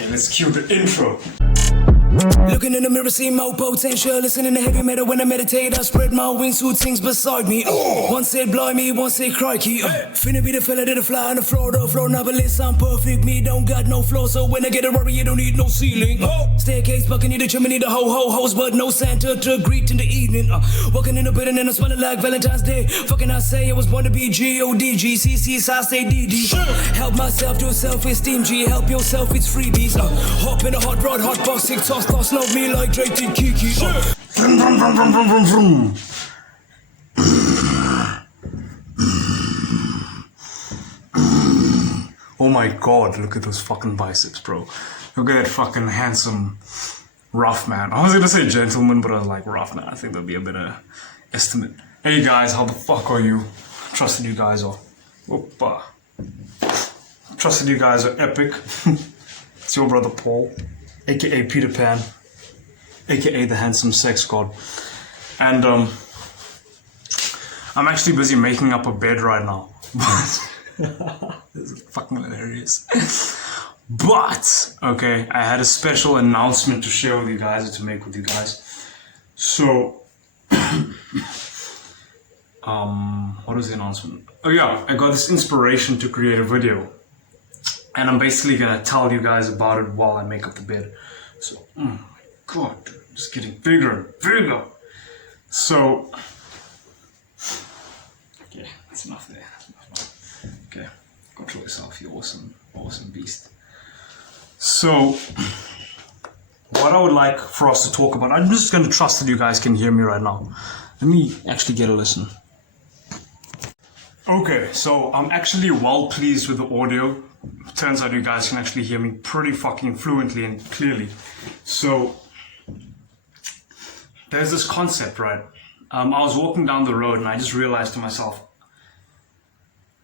Okay, let's cue the intro. Looking in the mirror, see more potential. Listening to heavy metal when I meditate. I spread my wings, who things beside me. One said blimey, one said crikey. Finna be the fella that'll fly on the floor. The floor novelist, I'm perfect. Me don't got no floor, so when I get a worry, you don't need no ceiling. Staircase, bucking, need a chimney, need a ho-ho-hos, but no Santa to greet in the evening. Walking in the building and I'm smelling like Valentine's Day. Fucking I say I was born to be G-O-D-G. C-C, so I stay D-D. Help myself to self-esteem, G. Help yourself, it's freebies. Hop in a hot rod, hot box, tick toss, toss, love me like Drake did Kiki. Vroom, vroom, vroom, vroom, vroom, vroom, vroom. Oh my god, look at those fucking biceps, bro. Look at that fucking handsome, rough man. I was gonna say gentleman, but I was like, rough man. I think that'll be a better estimate. Hey guys, how the fuck are you? Trusted you guys are. Whoopa. Trusted you guys are epic. It's your brother Paul, aka Peter Pan, aka the handsome sex god. And I'm actually busy making up a bed right now. This is fucking hilarious. But okay, I had a special announcement to share with you guys, to make with you guys. So what was the announcement? Oh yeah, I got this inspiration to create a video, and I'm basically gonna tell you guys about it while I make up the bed. So, oh my god, dude, it's getting bigger and bigger. So, okay, that's enough there. Okay, control yourself, you awesome, awesome beast. So, what I would like for us to talk about, I'm just gonna trust that you guys can hear me right now. Let me actually get a listen. Okay, so I'm actually well pleased with the audio. Turns out you guys can actually hear me pretty fucking fluently and clearly. So, there's this concept, right? I was walking down the road and I just realized to myself,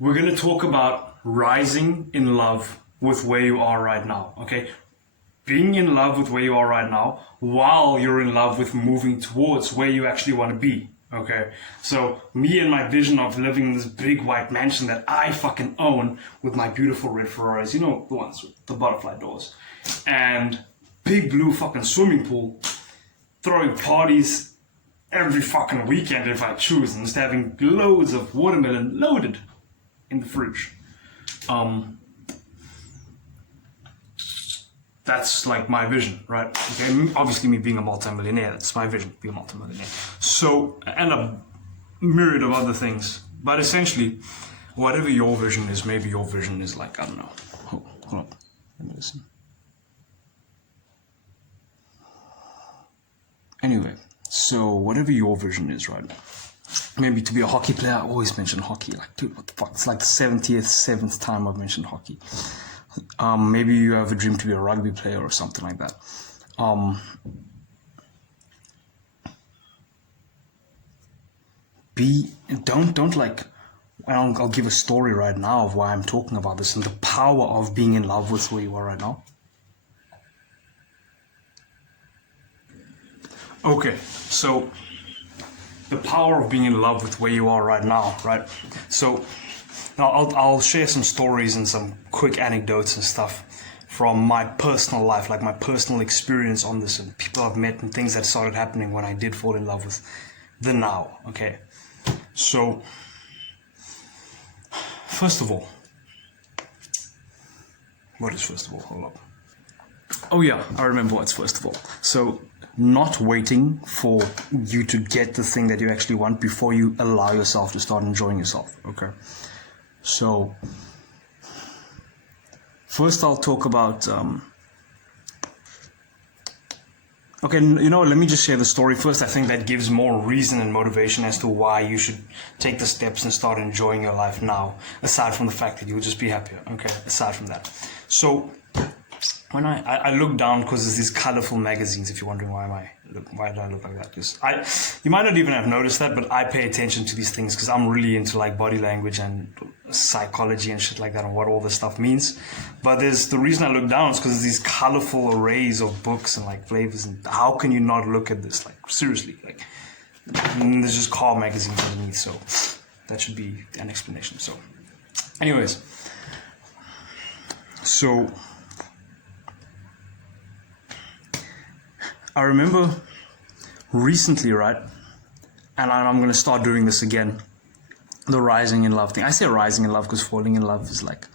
we're going to talk about rising in love with where you are right now, okay? Being in love with where you are right now while you're in love with moving towards where you actually want to be, okay? So me and my vision of living in this big white mansion that I fucking own with my beautiful red Ferraris, you know, the ones with the butterfly doors, and big blue fucking swimming pool, throwing parties every fucking weekend if I choose, and just having loads of watermelon loaded in the fridge. That's like my vision, right? Okay, obviously me being a multimillionaire, that's my vision, be a multimillionaire. So, and a myriad of other things. But essentially, whatever your vision is, maybe your vision is like, I don't know. Hold on, let me listen. Anyway, so whatever your vision is, right? Maybe to be a hockey player, I always mention hockey. Like, dude, what the fuck? It's like the 7th time I've mentioned hockey. Maybe you have a dream to be a rugby player or something like that. Don't like, I'll give a story right now of why I'm talking about this and the power of being in love with where you are right now. Okay, so the power of being in love with where you are right now, right? So now I'll share some stories and some quick anecdotes and stuff from my personal life, like my personal experience on this and people I've met and things that started happening when I did fall in love with the now, okay? So, first of all, what is first of all? Hold up. Oh yeah, I remember what's first of all. So, not waiting for you to get the thing that you actually want before you allow yourself to start enjoying yourself, okay? So, first I'll talk about, okay, you know, let me just share the story first. I think that gives more reason and motivation as to why you should take the steps and start enjoying your life now, aside from the fact that you'll just be happier, okay, aside from that. So, when I look down, because there's these colorful magazines, if you're wondering why do I look like that, because you might not even have noticed that, but I pay attention to these things because I'm really into like body language and psychology and shit like that and what all this stuff means. But the reason I look down is because there's these colorful arrays of books and like flavors, and how can you not look at this? Like, seriously, like, and there's just car magazines underneath, so that should be an explanation. So anyways, so I remember recently, right? And I'm going to start doing this again. The rising in love thing. I say rising in love because falling in love is like,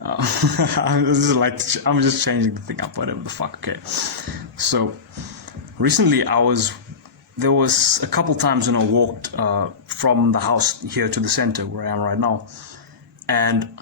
this is like, I'm just changing the thing up, whatever the fuck, okay. So, recently there was a couple times when I walked from the house here to the center where I am right now. And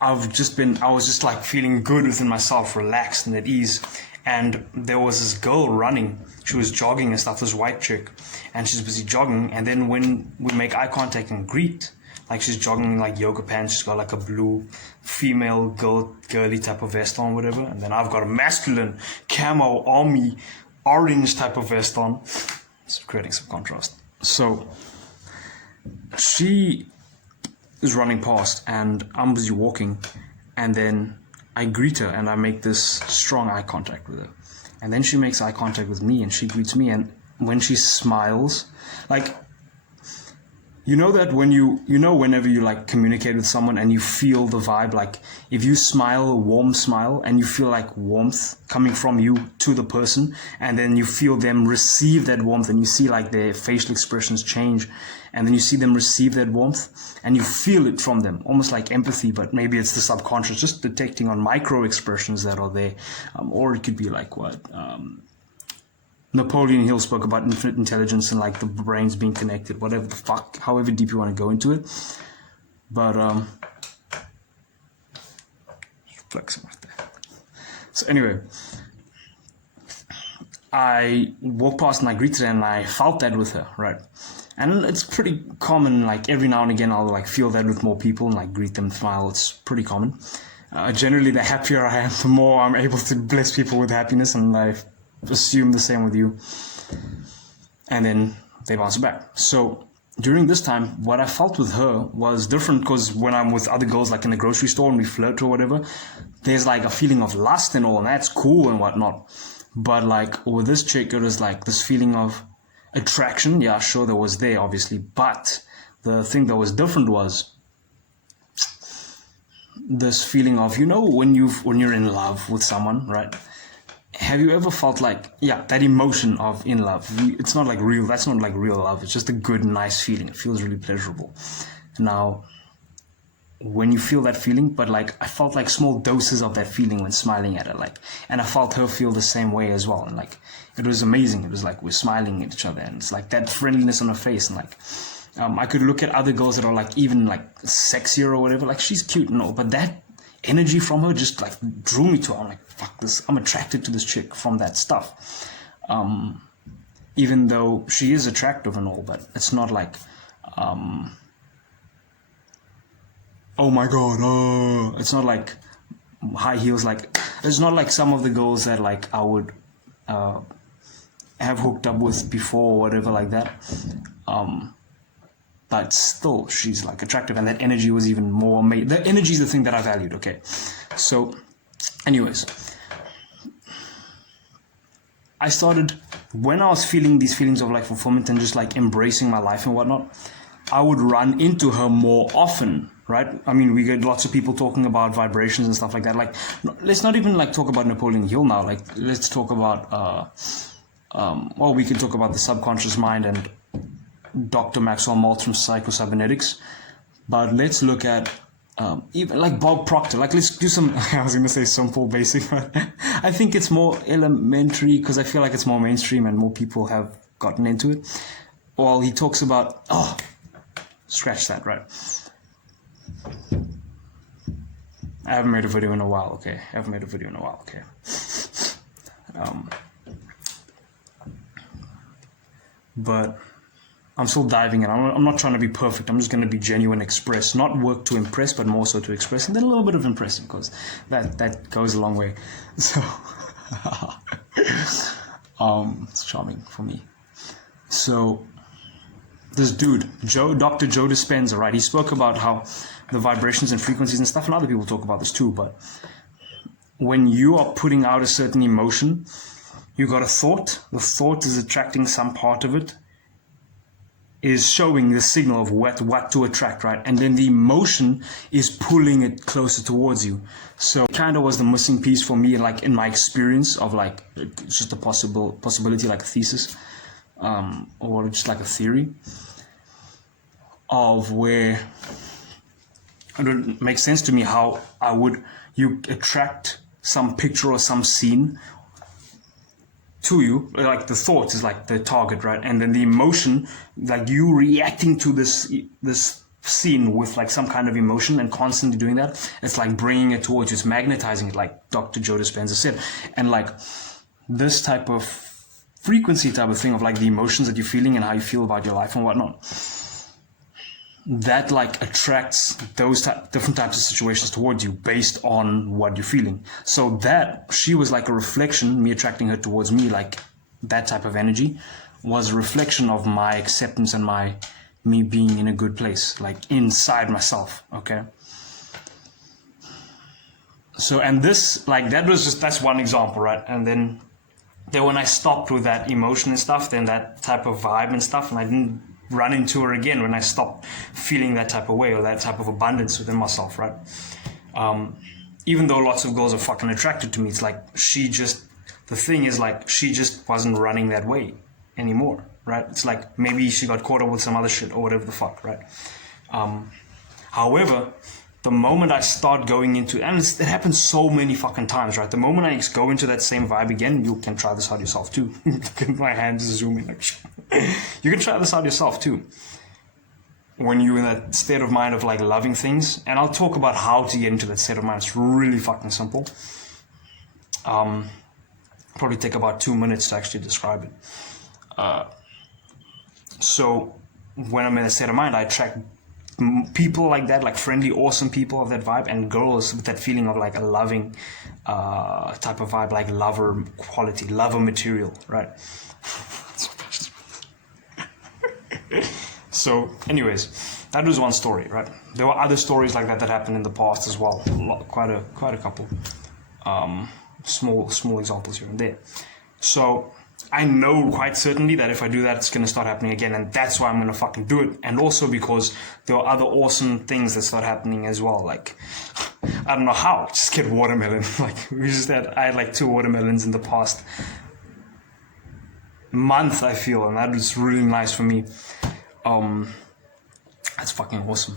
I was just like feeling good within myself, relaxed and at ease. And there was this girl running. She was jogging and stuff, this white chick. And she's busy jogging. And then when we make eye contact and greet, like she's jogging in like yoga pants, she's got like a blue female girly type of vest on, whatever. And then I've got a masculine camo army orange type of vest on. It's creating some contrast. So she is running past and I'm busy walking, and then I greet her and I make this strong eye contact with her. And then she makes eye contact with me and she greets me, and when she smiles, like, you know that when whenever you like communicate with someone and you feel the vibe, like if you smile a warm smile and you feel like warmth coming from you to the person, and then you feel them receive that warmth and you see like their facial expressions change, and then you see them receive that warmth and you feel it from them, almost like empathy, but maybe it's the subconscious just detecting on micro expressions that are there. Or it could be like what Napoleon Hill spoke about, infinite intelligence and like the brains being connected, whatever the fuck, however deep you want to go into it. But flexing right there. So anyway, I walked past and I greeted her and I felt that with her, right? And it's pretty common, like every now and again I'll like feel that with more people and like greet them, smile. It's pretty common. Generally, the happier I am, the more I'm able to bless people with happiness, and I assume the same with you. And then they bounce back. So during this time, what I felt with her was different, because when I'm with other girls, like in the grocery store and we flirt or whatever, there's like a feeling of lust and all, and that's cool and whatnot. But like with this chick, it was like this feeling of attraction. Yeah, sure, there was there, obviously. But the thing that was different was this feeling of, when you're in love with someone, right? Have you ever felt like, that emotion of in love? It's not like real, that's not like real love. It's just a good, nice feeling. It feels really pleasurable. Now, when you feel that feeling, but like I felt like small doses of that feeling when smiling at her, like, and I felt her feel the same way as well. And like, it was amazing. It was like we're smiling at each other, and it's like that friendliness on her face. And like, I could look at other girls that are like even like sexier or whatever, like she's cute and all, but that energy from her just like drew me to her. I'm like, fuck this, I'm attracted to this chick from that stuff. Even though she is attractive and all, but it's not like, oh my god, it's not like high heels. Like, it's not like some of the girls that like I would have hooked up with before or whatever like that. But still, she's like attractive, and that energy was even more amazing. The energy is the thing that I valued, okay? So, anyways, I started, when I was feeling these feelings of like fulfillment and just like embracing my life and whatnot, I would run into her more often, right? I mean, we get lots of people talking about vibrations and stuff like that. Like, let's not even like talk about Napoleon Hill now. Like, let's talk about, we can talk about the subconscious mind and Dr. Maxwell Maltram's psychocybernetics, but let's look at even like Bob Proctor. Like, let's do some, I was going to say simple, basic, but I think it's more elementary because I feel like it's more mainstream and more people have gotten into it. Well, he talks about, scratch that, right? I haven't made a video in a while, okay? But I'm still diving in. I'm not trying to be perfect. I'm just going to be genuine, express. Not work to impress, but more so to express. And then a little bit of impressing, because that goes a long way. So, it's charming for me. So, this dude, Dr. Joe Dispenza, right? He spoke about how the vibrations and frequencies and stuff, and other people talk about this too, but when you are putting out a certain emotion, you got a thought. The thought is attracting some part of it. is showing the signal of what to attract, right? And then the emotion is pulling it closer towards you. So it kind of was the missing piece for me, like in my experience of like it's just a possibility, like a thesis, or just like a theory of where it would make sense to me how you attract some picture or some scene to you, like the thought is like the target, right? And then the emotion, like you reacting to this scene with like some kind of emotion and constantly doing that, it's like bringing it towards you, it's magnetizing it, like Dr. Joe Dispenza said. And like this type of frequency type of thing of like the emotions that you're feeling and how you feel about your life and whatnot, that like attracts those different types of situations towards you based on what you're feeling. So that she was like a reflection, me attracting her towards me, like that type of energy was a reflection of my acceptance and me being in a good place, like inside myself. Okay. So, and this, like, that's one example, right? And then when I stopped with that emotion and stuff, then that type of vibe and stuff, and I didn't run into her again when I stopped feeling that type of way or that type of abundance within myself, right? Even though lots of girls are fucking attracted to me, it's like the thing is like she just wasn't running that way anymore, right? It's like maybe she got caught up with some other shit or whatever the fuck, right? However, the moment I start going into, and it happens so many fucking times, right? The moment I go into that same vibe again, you can try this out yourself too. My hands is zooming like you can try this out yourself too. When you're in that state of mind of like loving things, and I'll talk about how to get into that state of mind. It's really fucking simple. Probably take about 2 minutes to actually describe it. So when I'm in a state of mind, I attract people like that, like friendly, awesome people of that vibe, and girls with that feeling of like a loving type of vibe, like lover quality, lover material, right? So anyways, that was one story, right? There were other stories like that happened in the past as well, quite a couple, small examples here and there. So I know quite certainly that if I do that, it's going to start happening again, and that's why I'm going to fucking do it. And also because there are other awesome things that start happening as well. Like, I don't know how, just get watermelon. Like, I had like 2 watermelons in the past month, I feel, and that was really nice for me. That's fucking awesome.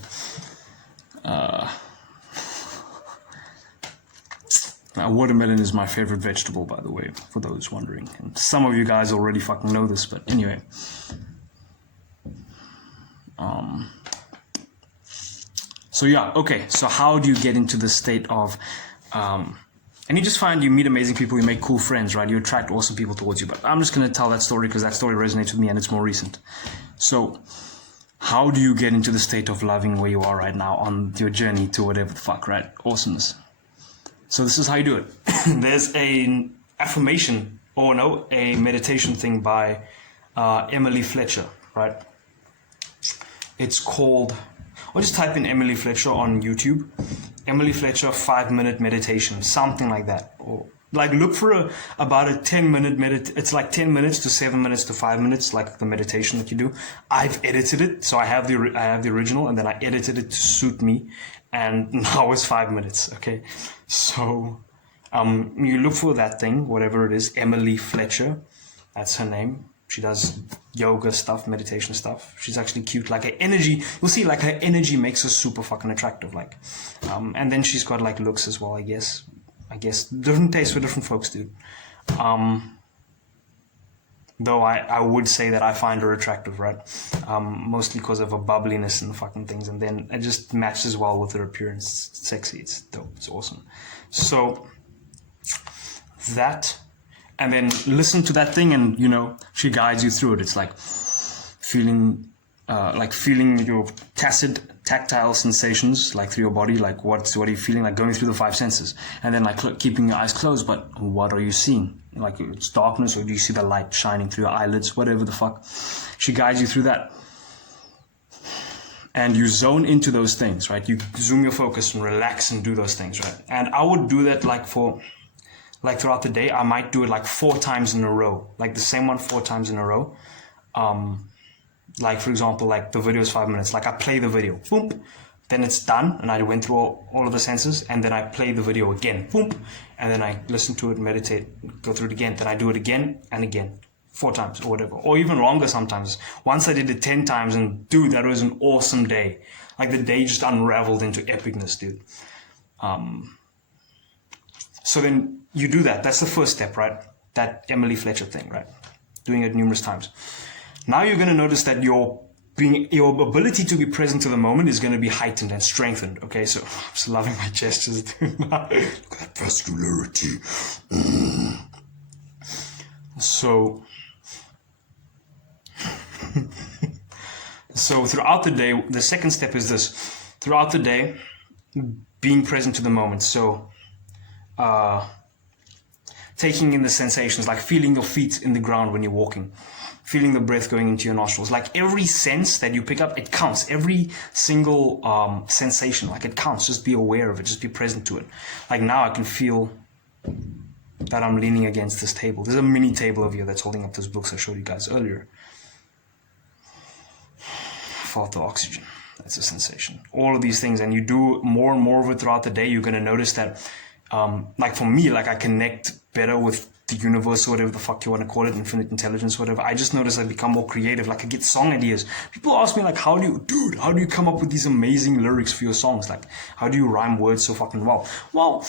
Watermelon is my favorite vegetable, by the way, for those wondering. And some of you guys already fucking know this, but anyway. So yeah, okay. So how do you get into the state of, and you just you meet amazing people, you make cool friends, right? You attract awesome people towards you. But I'm just going to tell that story because that story resonates with me and it's more recent. So how do you get into the state of loving where you are right now on your journey to whatever the fuck, right? Awesomeness. So this is how you do it. There's an affirmation, a meditation thing by Emily Fletcher, right? It's called, or just type in Emily Fletcher on YouTube. Emily Fletcher 5-minute meditation, something like that. Or like look for about a 10-minute it's like 10 minutes to 7 minutes to 5 minutes, like the meditation that you do. I've edited it, so I have the original, and then I edited it to suit me, and now it's 5 minutes. Okay, so you look for that thing, whatever it is, Emily Fletcher, that's her name. She does yoga stuff, meditation stuff. She's actually cute. Like her energy, you'll see, like her energy makes her super fucking attractive. Like, and then she's got like looks as well. I guess different tastes for different folks, dude. Though I would say that I find her attractive, right? Mostly because of her bubbliness and the fucking things, and then it just matches well with her appearance. It's sexy. It's dope. It's awesome. So that. And then listen to that thing, and she guides you through it. It's like feeling your tactile sensations, like through your body. Like what are you feeling? Like going through the 5 senses, and then like keeping your eyes closed. But what are you seeing? Like it's darkness, or do you see the light shining through your eyelids? Whatever the fuck, she guides you through that, and you zone into those things, right? You zoom your focus and relax and do those things, right? And I would do that like throughout the day. I might do it like 4 times in a row, like the same one 4 times in a row. Like, for example, like the video is 5 minutes. Like I play the video, boom, then it's done, and I went through all of the senses, and then I play the video again, boom, and then I listen to it, meditate, go through it again, then I do it again and again, 4 times or whatever, or even longer sometimes. Once I did it 10 times, and dude, that was an awesome day. Like the day just unraveled into epicness, dude. So then you do that. That's the first step, right? That Emily Fletcher thing, right? Doing it numerous times. Now you're going to notice that your ability to be present to the moment is going to be heightened and strengthened. Okay, so I'm just loving my gestures. Look at that vascularity. So throughout the day, the second step is this. Throughout the day, being present to the moment. So taking in the sensations, like feeling your feet in the ground when you're walking, feeling the breath going into your nostrils. Like every sense that you pick up, it counts. Every single sensation, like it counts. Just be aware of it. Just be present to it. Like now I can feel that I'm leaning against this table. There's a mini table over here that's holding up those books I showed you guys earlier. Felt the oxygen. That's a sensation. All of these things, and you do more and more of it throughout the day, you're going to notice that, like for me, like I connect better with the universe or whatever the fuck you want to call it, infinite intelligence, whatever. I just notice I become more creative. Like I get song ideas. People ask me like, how do you come up with these amazing lyrics for your songs? Like, how do you rhyme words so fucking well? Well,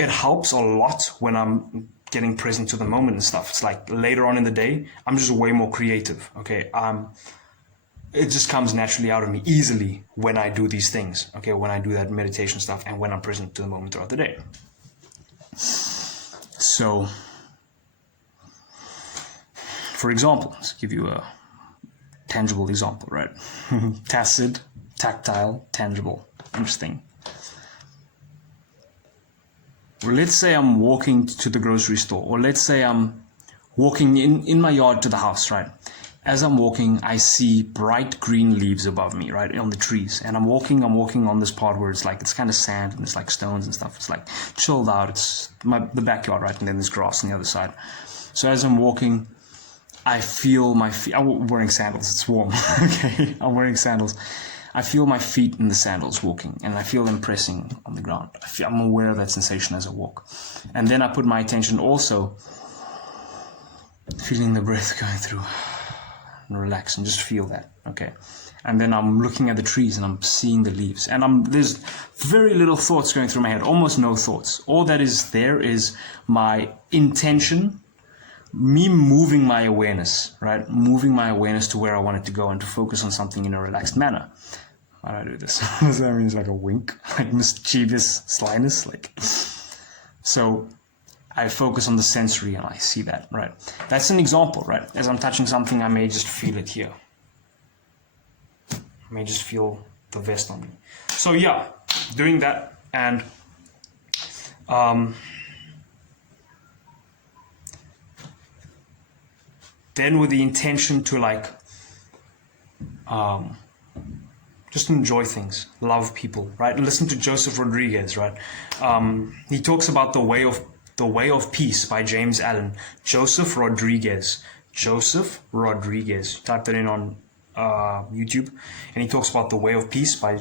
it helps a lot when I'm getting present to the moment and stuff. It's like later on in the day, I'm just way more creative. Okay. It just comes naturally out of me easily when I do these things. Okay. When I do that meditation stuff and when I'm present to the moment throughout the day. So, for example, let's give you a tangible example, right? Tacit, tactile, tangible. Interesting. Well, let's say I'm walking to the grocery store, or let's say I'm walking in my yard to the house, right? As I'm walking, I see bright green leaves above me, right, on the trees. And I'm walking on this part where it's kind of sand and it's like stones and stuff. It's like chilled out. It's the backyard, right? And then there's grass on the other side. So as I'm walking, I feel my feet. I'm wearing sandals. It's warm. Okay, I'm wearing sandals. I feel my feet in the sandals walking, and I feel them pressing on the ground. I'm aware of that sensation as I walk. And then I put my attention also feeling the breath going through, and relax and just feel that, okay? And then I'm looking at the trees and I'm seeing the leaves, and there's very little thoughts going through my head, almost no thoughts. All that is there is my intention, me moving my awareness, right? Moving my awareness to where I want it to go and to focus on something in a relaxed manner. How do I do this? That means like a wink, like mischievous slyness, like. So I focus on the sensory and I see that, right? That's an example, right? As I'm touching something, I may just feel it here. I may just feel the vest on me. So yeah, doing that, and then with the intention to just enjoy things, love people, right? And listen to Joseph Rodriguez, right? He talks about the way of Peace by James Allen. Joseph Rodriguez. Type that in on YouTube, and he talks about the Way of Peace by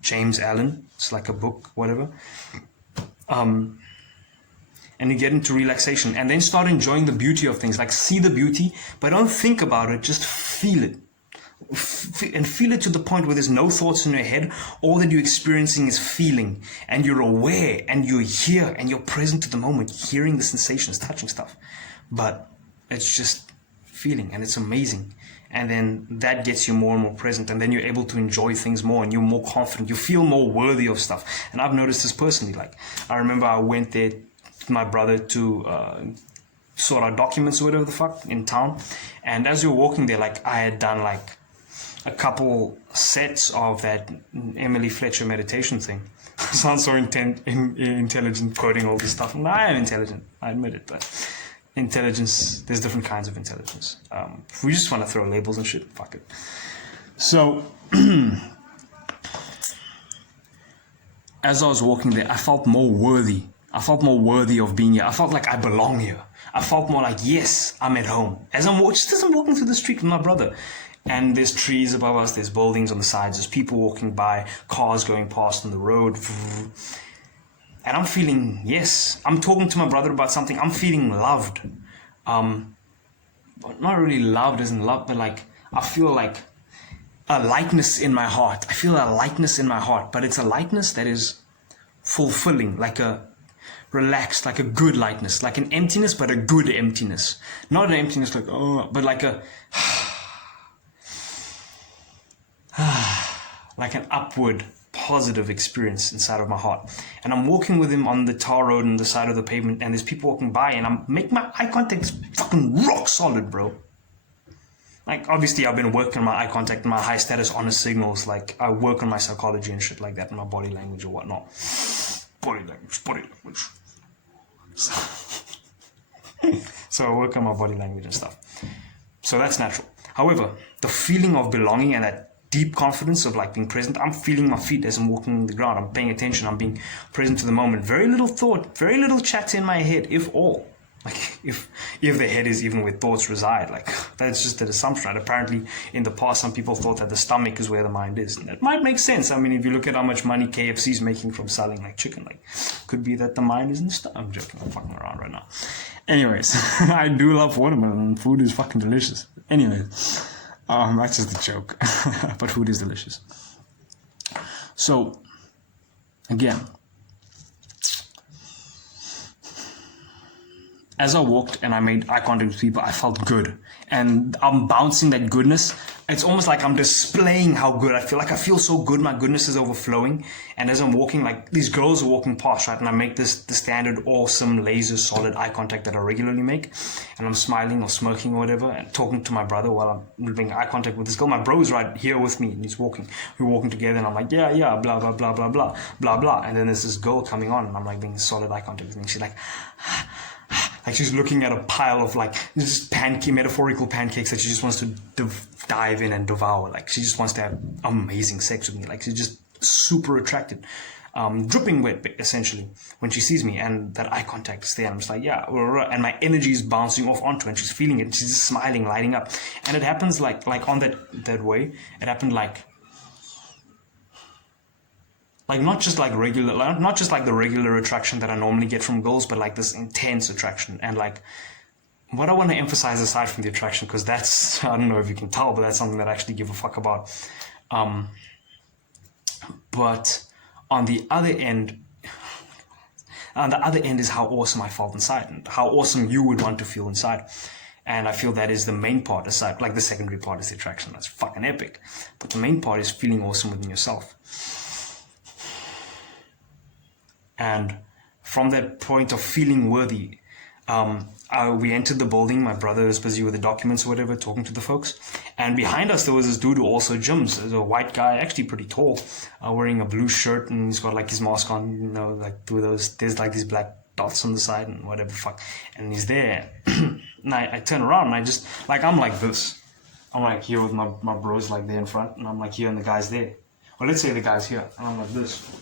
James Allen. It's like a book, whatever. And you get into relaxation, and then start enjoying the beauty of things. Like, see the beauty, but don't think about it. Just feel it. And feel it to the point where there's no thoughts in your head. All that you're experiencing is feeling, and you're aware, and you're here, and you're present to the moment, hearing the sensations, touching stuff. But it's just feeling, and it's amazing. And then that gets you more and more present, and then you're able to enjoy things more, and you're more confident. You feel more worthy of stuff. And I've noticed this personally. Like, I remember I went there with my brother to sort out documents or whatever the fuck in town. And as we were walking there, like, I had done like a couple sets of that Emily Fletcher meditation thing. Sounds so intelligent quoting all this stuff. And I am intelligent, I admit it, but intelligence, there's different kinds of intelligence. If we just want to throw labels and shit, fuck it. So, as I was walking there, I felt more worthy I felt more worthy of being here. I felt like I belong here. I felt more like, yes, I'm at home. Just as I'm walking through the street with my brother. And there's trees above us, there's buildings on the sides, there's people walking by, cars going past on the road. And I'm feeling, yes, I'm talking to my brother about something. I'm feeling loved. But not really loved as in love, but like, I feel like a lightness in my heart. I feel a lightness in my heart, but it's a lightness that is fulfilling, like a relaxed, like a good lightness, like an emptiness, but a good emptiness. Not an emptiness like, oh, but like a, like an upward, positive experience inside of my heart. And I'm walking with him on the tar road on the side of the pavement, and there's people walking by, and I'm making my eye contact fucking rock solid, bro. Like, obviously, I've been working on my eye contact and my high status honest signals. Like, I work on my psychology and shit like that, and my body language or whatnot. Body language. So I work on my body language and stuff. So that's natural. However, the feeling of belonging and that deep confidence of like being present, I'm feeling my feet as I'm walking the ground. I'm paying attention. I'm being present to the moment. Very little thought, very little chat in my head, if all. Like, if the head is even where thoughts reside, like, that's just an assumption, right? Apparently, in the past, some people thought that the stomach is where the mind is. And that might make sense. I mean, if you look at how much money KFC is making from selling, like, chicken, like, could be that the mind is in the stomach. I'm joking. I'm fucking around right now. Anyways, I do love watermelon. Food is fucking delicious. Anyways, that's just a joke. But food is delicious. So, again, as I walked and I made eye contact with people, I felt good. And I'm bouncing that goodness. It's almost like I'm displaying how good I feel. Like, I feel so good, my goodness is overflowing. And as I'm walking, like, these girls are walking past, right? And I make the standard awesome, laser, solid eye contact that I regularly make. And I'm smiling or smirking or whatever and talking to my brother while I'm making eye contact with this girl. My bro's right here with me and he's walking. We're walking together and I'm like, yeah, blah, blah, blah, blah, blah, blah, blah. And then there's this girl coming on and I'm like being solid eye contact with me. She's like she's looking at a pile of like just metaphorical pancakes that she just wants to dive in and devour. Like, she just wants to have amazing sex with me. Like, she's just super attracted, dripping wet essentially when she sees me, and that eye contact is there. I'm just like, yeah, and my energy is bouncing off onto her, and she's feeling it. And she's just smiling, lighting up, and it happens like on that way. It happened like not just like the regular attraction that I normally get from girls, but like this intense attraction. And like, what I want to emphasize aside from the attraction, because that's, I don't know if you can tell, but that's something that I actually give a fuck about. But on the other end is how awesome I felt inside, and how awesome you would want to feel inside. And I feel that is the main part, aside, like the secondary part is the attraction. That's fucking epic. But the main part is feeling awesome within yourself. And from that point of feeling worthy, we entered the building. My brother was busy with the documents or whatever, talking to the folks. And behind us, there was this dude who also gyms. There's a white guy, actually pretty tall, wearing a blue shirt, and he's got like his mask on, you know, like there's like these black dots on the side and whatever the fuck. And he's there. And I turn around and I just, like, I'm like this. I'm like here with my bros like there in front, and I'm like here and the guy's there. Well, let's say the guy's here, and I'm like this.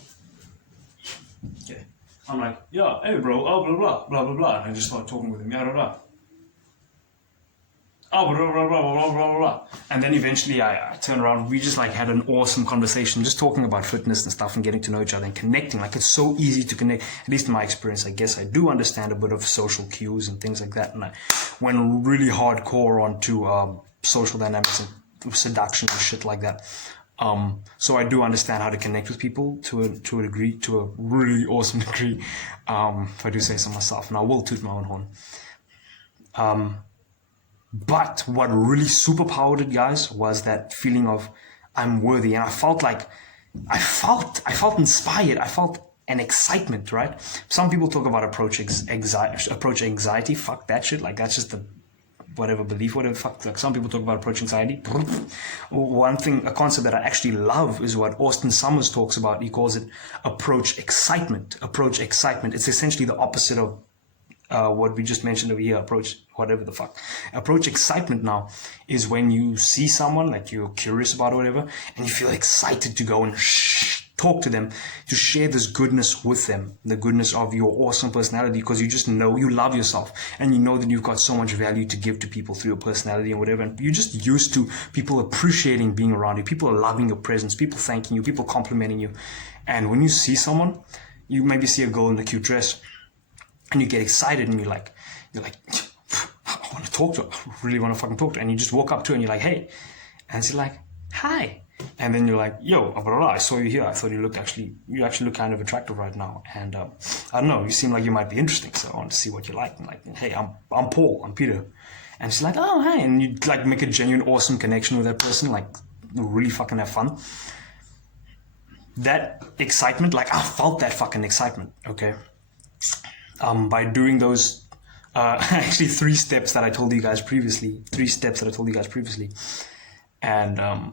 Okay. I'm like, yeah, hey bro, oh blah blah blah blah blah, and I just start talking with him, yeah, blah blah. Oh blah blah blah blah blah blah. And then eventually I turn around. We just like had an awesome conversation, just talking about fitness and stuff and getting to know each other and connecting. Like, it's so easy to connect. At least in my experience, I guess I do understand a bit of social cues and things like that. And I went really hardcore onto social dynamics and seduction and shit like that. So I do understand how to connect with people to a degree, to a really awesome degree, if I do say so myself. And I will toot my own horn. But what really superpowered it, guys, was that feeling of I'm worthy. And I felt inspired. I felt an excitement, right? Some people talk about approach anxiety. Fuck that shit. Like, that's just the whatever belief, whatever fuck. Like, some people talk about approach anxiety. One thing, a concept that I actually love is what Austin Summers talks about. He calls it approach excitement. Approach excitement. It's essentially the opposite of what we just mentioned over here. Approach whatever the fuck. Approach excitement now is when you see someone like you're curious about or whatever, and you feel excited to go and talk to them, to share this goodness with them, the goodness of your awesome personality, because you just know you love yourself and you know that you've got so much value to give to people through your personality and whatever. And you're just used to people appreciating being around you, people loving your presence, people thanking you, people complimenting you. And when you see someone, you maybe see a girl in a cute dress and you get excited and you're like, I want to talk to her. I really want to fucking talk to her. And you just walk up to her and you're like, hey. And she's like, hi. And then you're like, yo, blah, blah, blah, I saw you here. I thought you actually look kind of attractive right now. And I don't know, you seem like you might be interesting. So I want to see what you like. And like, hey, I'm Paul, I'm Peter. And she's like, oh, hi. And you like make a genuine, awesome connection with that person. Like, really fucking have fun. That excitement, like I felt that fucking excitement, okay? By doing those, actually 3 steps that I told you guys previously. And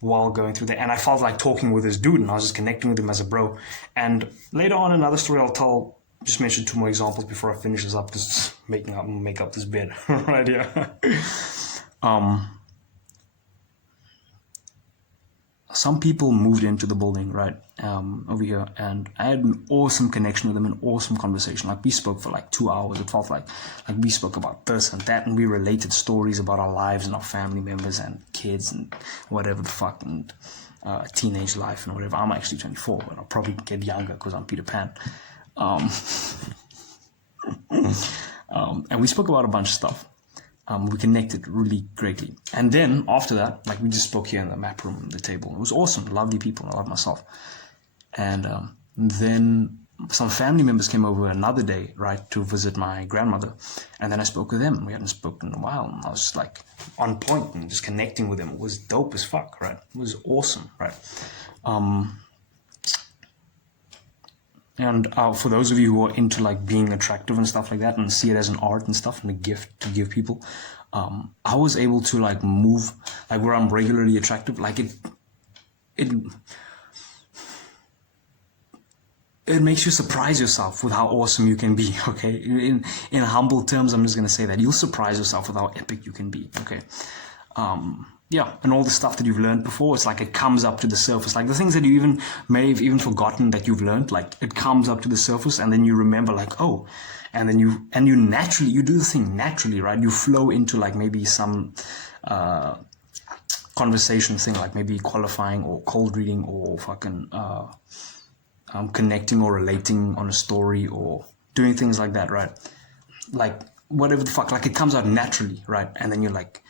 while going through that, and I felt like talking with this dude and I was just connecting with him as a bro. And later on, another story I'll tell, just mention 2 more examples before I finish this up, because make up this bed right here. Some people moved into the building, right, over here, and I had an awesome connection with them, an awesome conversation. Like, we spoke for like 2 hours. It felt like we spoke about this and that, and we related stories about our lives and our family members and kids and whatever the fuck, and teenage life and whatever. I'm actually 24, but I'll probably get younger because I'm Peter Pan. And we spoke about a bunch of stuff. We connected really greatly. And then after that, like, we just spoke here in the map room, the table. It was awesome, lovely people. I love myself. And then some family members came over another day, right, to visit my grandmother. And then I spoke with them. We hadn't spoken in a while. And I was just like on point and just connecting with them. It was dope as fuck, right? It was awesome, right? And for those of you who are into like being attractive and stuff like that and see it as an art and stuff and a gift to give people, I was able to like move like where I'm regularly attractive. Like it makes you surprise yourself with how awesome you can be, okay? In humble terms, I'm just going to say that. You'll surprise yourself with how epic you can be, okay? Yeah, and all the stuff that you've learned before, it's like it comes up to the surface. Like the things that you may have even forgotten that you've learned, like it comes up to the surface and then you remember like, oh, and then you naturally, you do the thing naturally, right? You flow into like maybe some conversation thing, like maybe qualifying or cold reading or fucking connecting or relating on a story or doing things like that, right? Like whatever the fuck, like it comes out naturally, right? And then you're like,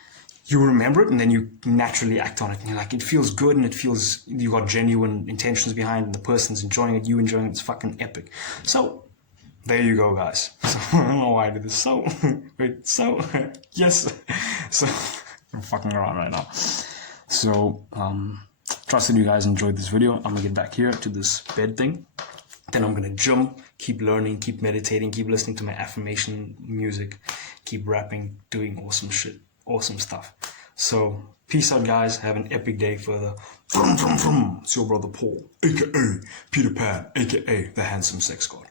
you remember it and then you naturally act on it and you're like, it feels good and it feels you got genuine intentions behind it and the person's enjoying it, you enjoying it, it's fucking epic. So there you go, guys. So I don't know why I did this. So wait, so yes. So I'm fucking around right now. So trust that you guys enjoyed this video. I'm gonna get back here to this bed thing. Then I'm gonna jump, keep learning, keep meditating, keep listening to my affirmation music, keep rapping, doing awesome shit. Awesome stuff. So peace out, guys. Have an epic day further. It's your brother Paul, aka Peter Pan, aka the handsome sex god.